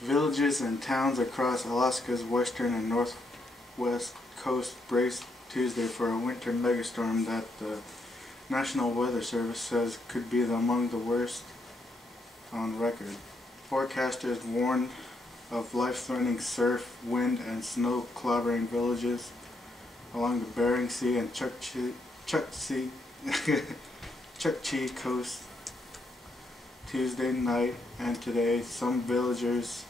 Villages and towns across Alaska's western and northwest coast braced Tuesday for a winter megastorm that the National Weather Service says could be among the worst on record. Forecasters warn of life-threatening surf, wind, and snow clobbering villages along the Bering Sea and Chukchi coast. Tuesday night and today, some villagers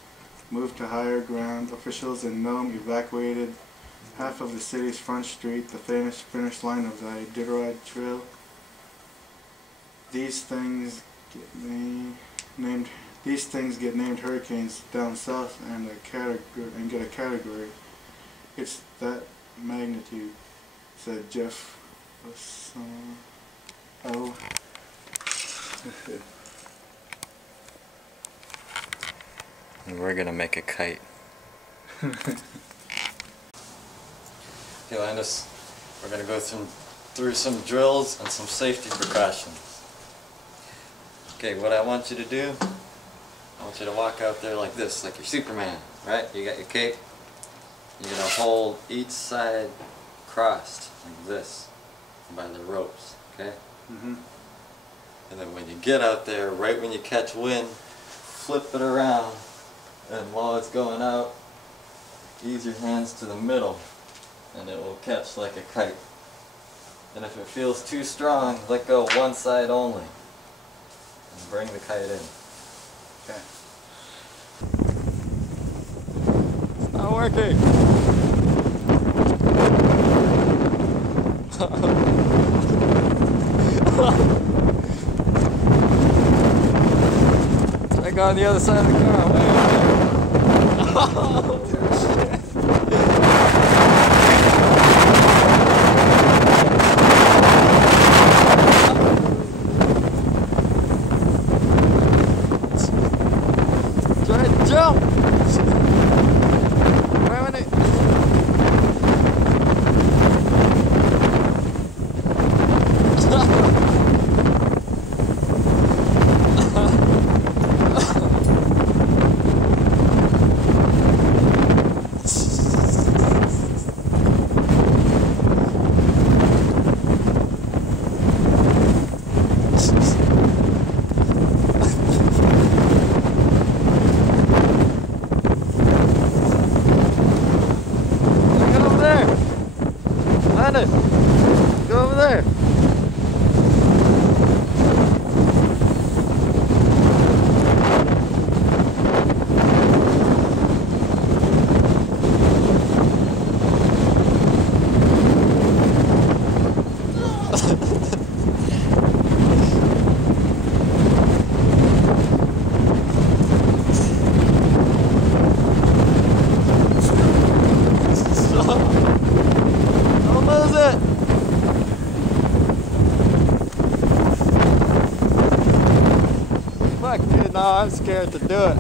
moved to higher ground. Officials in Nome evacuated half of the city's front street, the famous finish line of the Iditarod Trail. These things get named hurricanes down south and get a category. It's that magnitude, said Jeff. And we're gonna make a kite. Okay, Landis, we're gonna go through some drills and some safety precautions. Okay, what I want you to do, I want you to walk out there like this, like you're Superman, right? You got your cape. You're gonna hold each side crossed like this by the ropes, okay? And then when you get out there, right when you catch wind, flip it around, and while it's going out, ease your hands to the middle, and it will catch like a kite. And if it feels too strong, let go one side only, and bring the kite in. Okay. It's not working! I got on the other side of the car. Wait. Oh, shit. Try to jump. Wait a minute. Go over there. Don't lose it. Fuck, dude, no, I'm scared to do it.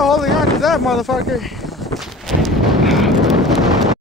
holding on to that motherfucker.